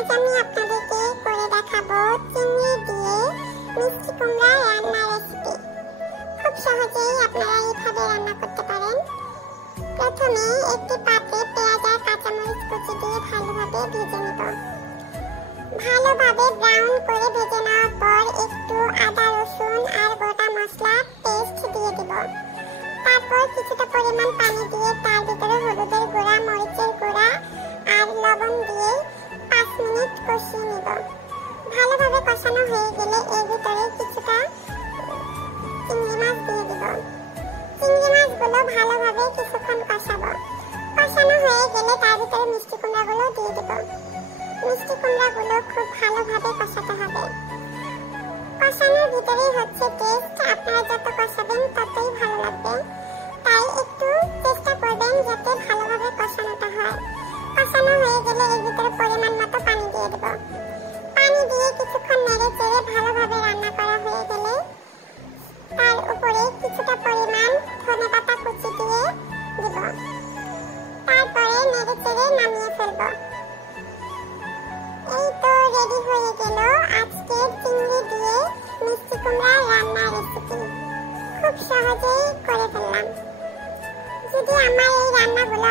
আজ আমি আপনাদেরকে করে দেখাবো চিংড়ি দিয়ে মিষ্টি কুমড়া রান্নার রেসিপি। খুব সহজেই আপনারা এইভাবে রান্না করতে পারেন। প্রথমে একটি পাত্রে পেঁয়াজ আর কাঁচামরিচ কুচি দিয়ে ভালোভাবে ভেজে নেব। ভালোভাবে ব্রাউন করে ভেজে নেওয়ার পর একটু আদা রসুন আর গোটা মশলা পেস্ট দিয়ে দিব। তারপর কিছুটা পরিমাণ পানি দিয়ে তার ভিতরে হলুদের গুঁড়া, মরিচের গুঁড়া আর লবণ দিয়ে 5 মিনিট কষিয়ে নেব। ভালোভাবে কষানো হয়ে গেলে এর ভিতরে কিছুটা চিংড়ি মাছ দিয়ে দিব। চিংড়ি মাছগুলো ভালোভাবে কিছুক্ষণ কষাবো। কষানো হয়ে গেলে তার ভিতরে মিষ্টি কুমড়াগুলো দিয়ে দিব। মিষ্টি কুমড়াগুলো খুব ভালোভাবে কষাতে হবে। কষানোর ভিতরেই হচ্ছে টেস্ট। আপনারা যত কষাবেন ততই ভালো লাগবে, তাই একটু চেষ্টা করবেন যাতে ভালোভাবে কষানোটা হয়। কষানো হয়ে গেলে এর ভিতরে পরিমাণ মতো পানি দিয়ে দেব। পানি দিয়ে কিছুক্ষণ নেড়ে চেড়ে ভালোভাবে রান্না করা হয়ে গেলে তার উপরে কিছুটা পরিমাণ ধনেপাতা কুচি দিয়ে দেব। তারপরে নেড়ে চেড়ে নামিয়ে ফেলব। এই তো রেডি হয়ে গেল আজকের চিংড়ি দিয়ে মিষ্টি কুমড়া রান্নার রেসিপি। খুব সহজেই করে ফেললাম। যদি আমার এই রান্নাগুলো